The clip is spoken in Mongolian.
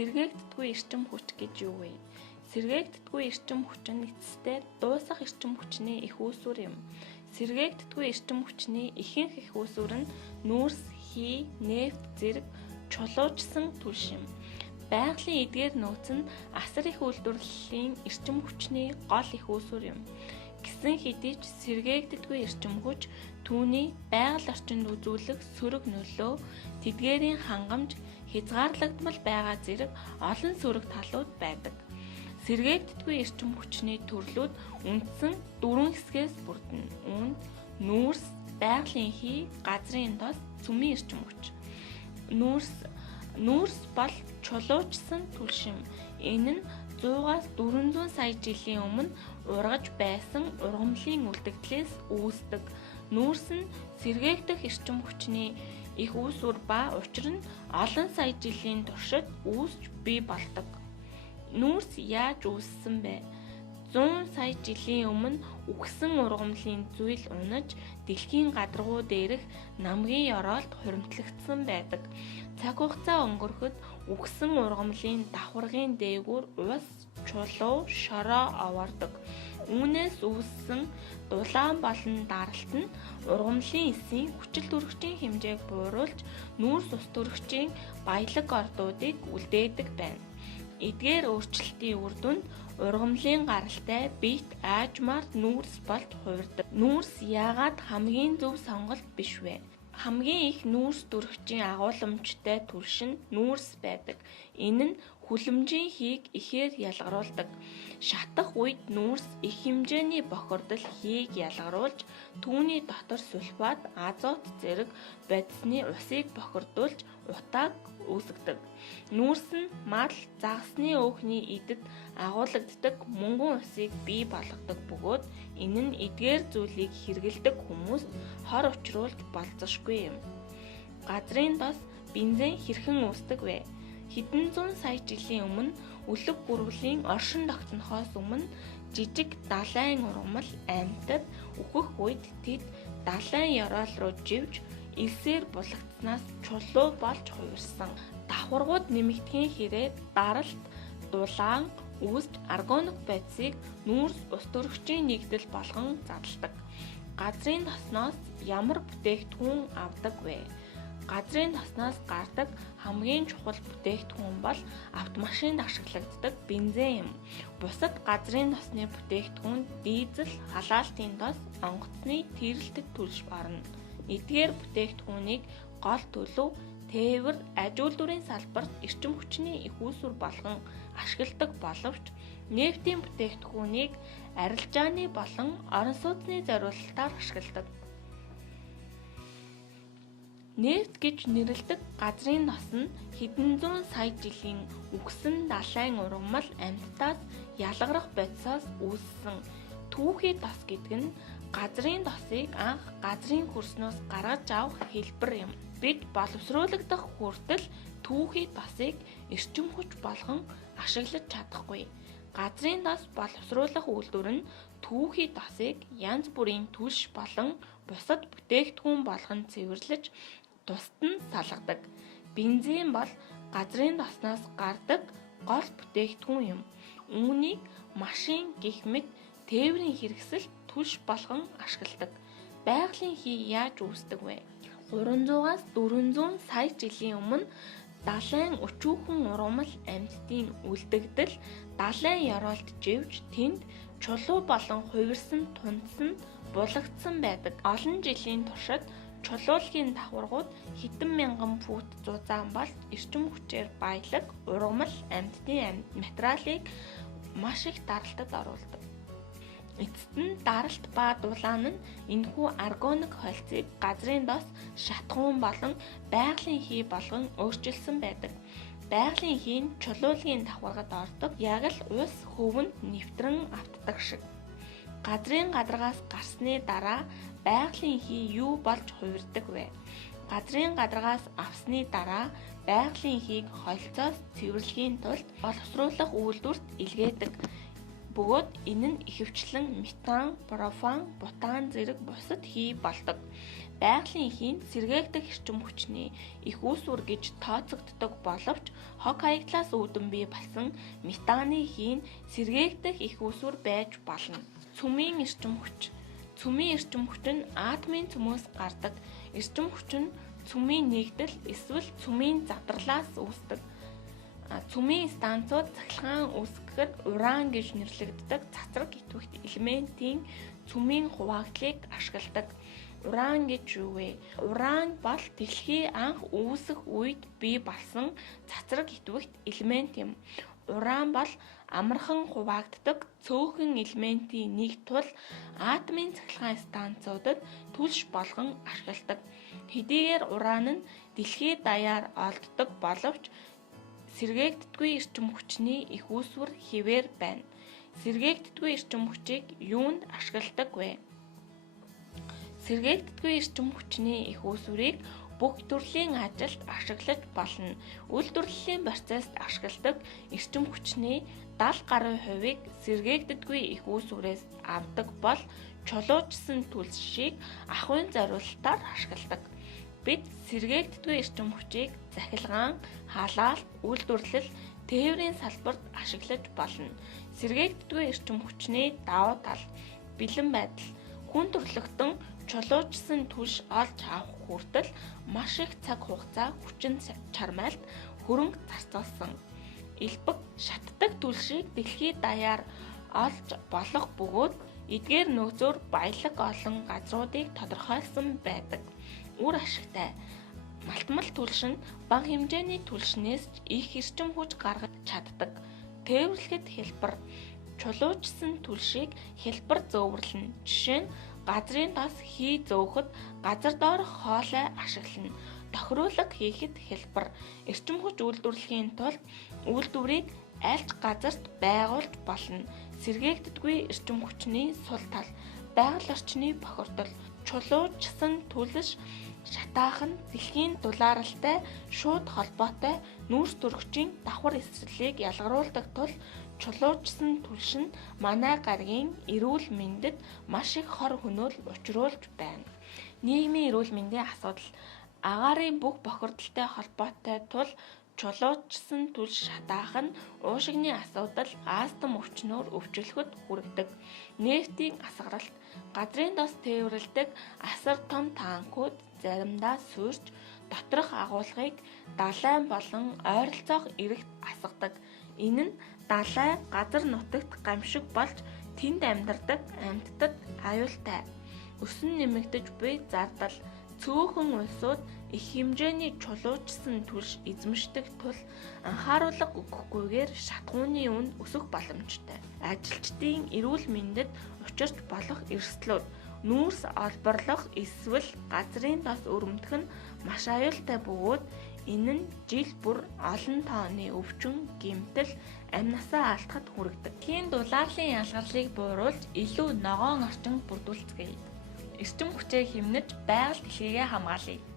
Сэргээгддэггүй эрчим хүч гэж юу вэ? Сэргээгддэггүй эрчим хүч нь эцэстээ дуусах эрчим хүчний их үүсвэр юм. Сэргээгддэггүй эрчим хүчний ихэнх их үүсвэр нь нүүрс, хий, нефт зэрэг чулуужсан түлш юм. Байгалийн эдгээр нөөц нь асар их үйлдвэрлэлийн эрчим хүчний гол их үүсвэр юм. Гэсэн хэдий ч сэргээгддэггүй эрчим хүч түүний байгаль орчинд үзүүлэх сөрөг нөлөө, тэдгээрийн хангамж, хязгаарлагдмал байгаа зэрэг олон сөрөг талууд байдаг. Сэргээгддэггүй эрчим хүчний төрлүүд үндсэн 4 хэсгээс бүрдэнэ. Үүнд нүүрс, байгалийн хий, газрын тос, цөмийн эрчим хүч. Нүүрс бол чулуужсан түлшим. Энэ нь 100-аас 400 сая жилийн өмнө ургаж байсан ургамлын үлдэгдлээс үүсдэг. Нүүрс нь сэргээгдэх эрчим хүчний их үүсвэр ба учир нь олон сая жилийн туршид үүсч бий болдог. Нүүрс яаж үүссэн бэ? 100 сая жилийн өмнө үхсэн ургамлын зүйл унаж дэлхийн гадаргуу дээрх намгийн ёроолд хуримтлагдсан байдаг. Цаг хугацаа өнгөрөхөд үхсэн ургамлын давхаргын дээгүүр ус, чулуу, шороо овоордог. Үүнээс үүссэн дулаан болон даралт нь ургамлын эсийн хүчил төрөгчийн хэмжээг бууруулж нүүрс ус төрөгчийн баялаг ордуудыг үлдээдэг байна. Эдгээр өөрчлөлтийн үр дүнд ургамлын гаралтай биет аажмаар нүүрс болж хувирдаг. Нүүрс яагаад хамгийн зөв сонголт биш вэ? Хамгийн их нүүрс төрөгчийн агуулмжтай түлш нь нүүрс байдаг. Энэ нь хүлэмжийн хийг ихээр ялгаруулдаг. Шатах үед нүүрс их хэмжээний бохирдол хийг ялгаруулж түүний дотор сульфат, азот зэрэг бодисны усыг бохирдуулж утааг үүсгэдэг. Нүүрс нь мал, загасны өөхний идэд агуулгаддаг мөнгөн усыг бий болгодог бөгөөд энэ нь эдгээр зүйлийг хэрэглэдэг хүмүүст хор учруулж болзошгүй юм. Газрын тос бензин хэрхэн үүсдэг вэ? Хэдэн зуун сая жилийн өмнө өлөг гүрвлийн оршин тогтнохоос өмнө жижиг далайн ургамал амьтад үхэх үед тэд далайн ёроол руу живж элсээр булагдсанаас чулуу болж хувирсан. Давхаргууд нэмэгдэхийн хэрэг даралт, дулаан үүсч органик бодисыг нүүрс ус төрөгчийн нэгдэл болгон задалдаг. Газрын тосноос ямар бүтээгдэхүүн авдаг вэ? Газрын тосноос гардаг хамгийн чухал бүтээгдэхүүн бол автомашинд ашиглагддаг бензин юм. Бусад газрын тосны бүтээгдэхүүн дизель, халаалтын тос, онгоцны тэрэлтэт түлш орно. Эдгээр бүтээгдэхүүнийг гол төлөв, тээвэр, аж үйлдвэрийн салбарт эрчим хүчний их үүсвэр болгон ашигладаг боловч нефтийн бүтээгдэхүүнийг арилжааны болон орон сууцны зориулалтаар ашигладаг. Нефт гэж нэрлэдэг газрын тос нь хэдэн зуун сая жилийн үхсэн далайн ургамал амьтдаас ялгарах бодисоос үүссэн. Түүхий тос гэдэг нь газрын тосыг анх газрын хөрснөөс гаргаж авах хэлбэр юм. Бид боловсруулагдах хүртэл түүхий тосыг эрчим хүч болгон ашиглаж чадахгүй. Газрын тос боловсруулах үйлдвэр нь түүхий тосыг янз бүрийн түлш болон бусад бүтээгдэхүүн болгон цэвэрлэж тусад нь салгадаг. Бензин бол газрын тосноос гардаг гол бүтээгдэхүүн юм. Үүнийг машин гэх мэт тээврийн хэрэгсэл түлш болгон ашигладаг. Байгалийн хий яаж үүсдэг вэ? 300-аас 400 сая жилийн өмнө далайн өчүүхэн ургамал амьтдын үлдэгдэл далайн ёроолд живж тэнд чулуу болон хувирсан тунадас нь булагдсан байдаг. Олон жилийн туршид чулуулгийн давхаргууд хэдэн мянган фут зузаан болж эрчим хүчээр баялаг ургамал амьтдын материалыг маш их даралтад оруулдаг. Эцэст нь даралт ба дулаан нь энэхүү органик холцыг газрын тос, шатхуун болон байгалийн хий болгон өөрчилсөн байдаг. Байгалийн хий нь чулуулгийн давхаргад ордог, яг л ус хөвөнд нэвтрэн автдаг шиг. Газрын гадаргаас гарсны дараа байгалийн хий юу болж хувирдаг вэ? Газрын гадаргаас авсны дараа байгалийн хийг холцоос цэвэрлэхийн тулд боловсруулах үйлдвэрт илгээдэг. бөгөөд энэ нь ихэвчлэн метан, пропан, бутан зэрэг бусад хий болдог. Байгалийн эхийн сэргээгдэх эрчим хүчний их үүсвэр гэж тооцогддог боловч хог хаягдлаас үүдэн бий болсон метаны хийн сэргээгдэх их үүсвэр байж болно. Цөмийн эрчим хүч. Цөмийн эрчим хүч нь атомын цөмөөс гардаг. Эрчим хүч нь цөмийн нэгдэл эсвэл цөмийн задралаас үүсдэг. Цөмийн станцууд цахилгаан үүсгэхэд уран гэж нэрлэгддэг цацраг идэвхтэй элементийн цөмийн хуваагдлыг ашигладаг. Уран гэж юу вэ? Уран бол дэлхийн анх үүсэх үед бий болсон цацраг идэвхт элемент юм. Уран бол амархан хуваагддаг цөөхөн элементийн нэг тул атомын цахилгаан станцуудад түлш болгон ашигладаг. Хэдийгээр уран нь дэлхийд даяар олддог боловч сэргээгддэггүй эрчим хүчний их үүсвэр хэвээр байна. Сэргээгддэггүй эрчим хүчийг юунд ашигладаг вэ? Сэргээгддэггүй эрчим хүчний их үүсвэрийг бүх төрлийн ажилд ашиглаж болно. Үйлдвэрлэлийн процессд ашигладаг эрчим хүчний 70 гаруй хувийг сэргээгддэггүй их үүсвэрээс авдаг бол чулуужсан түлшийг ахуйн зориулалтаар ашигладаг. Бид сэргээгддэггүй эрчим хүчийг захилгаан, халаалт, үйлдвэрлэл, тээврийн салбарт ашиглаж болно. Сэргээгддэггүй эрчим хүчний давуу тал: бэлэн байдал. Хүн төрлөختөн чулуужсан түлш олж авах хүртэл маш их цаг хугацаа, хүчин чармайлт, хөрөнгө зарцуулсан. Элбэг шатдаг түлшийг дэлхийд даяар олж болох бөгөөд эдгээр нөөцөөр баялаг олон газруудыг тодорхойлсон байдаг. Үр ашигтай. Малтмал түлш нь бага хэмжээний түлшнээс их эрчим хүч гаргаж чаддаг. Тээвэрлэхэд хялбар. Чулуужсан түлшийг хялбар зөөвөрлөнө. Жишээ нь газрын тос хий зөөхөд газар доорх хоолой ашиглана. Тохируулга хийхэд хялбар. Эрчим хүч үйлдвэрлэхийн тулд үйлдвэрийг альч газарт байгуулж болно. Сэргээгддэггүй эрчим хүчний сул тал: байгаль орчны бохирдол. Чулуужсан түлш шатаах нь дэлхийн дулаалтай шууд холбоотой нүүрс төрөгчийн давхар эсрэлийг ялгаруулдаг тул чулуужсан түлш нь манай гаригийн эрүүл мэндэд маш их хор хөнөөл учруулж байна. Нийгмийн эрүүл мэндийн асуудал: агаарын бүх бохирдолтой холбоотой тул чулуужсан түлш шатаах нь уушигны асуудал, астм өвчнөөр өвчлөхөд хүргэдэг. Нефтийн асгаралт: газрын тос тээвэрлэдэг асар том танкууд заримдаа суурьж доторх агуулгыг далайн болон ойролцоох эрэгт асгадаг. Энэ нь далай газар нутагт гамшиг болж тэнд амьдардаг амьтдад аюултай. Өсөн нэмэгдэж буй зардал: цөөхөн улсууд их хэмжээний чулуужсан түлш эзэмшдэг тул анхааруулга өгөхгүйгээр шатхууны үн өсөх боломжтой. Ажилчдын эрүүл мэндэд учирч болох эрсдлүүд: нүүрс олборлох эсвэл газрын тос өрөмтөх нь маш аюултай бөгөөд энэ нь жил бүр олон тооны өвчин, гэмтэл, амь насаа алдахад хүргэдэг. Хийн дулаалын ялгарлыг бууруулж илүү ногоон орчин бүрдүүлцгээе. Эрчим хүчээ хэмнэж байгаль дэлхийгээ хамгаалъя.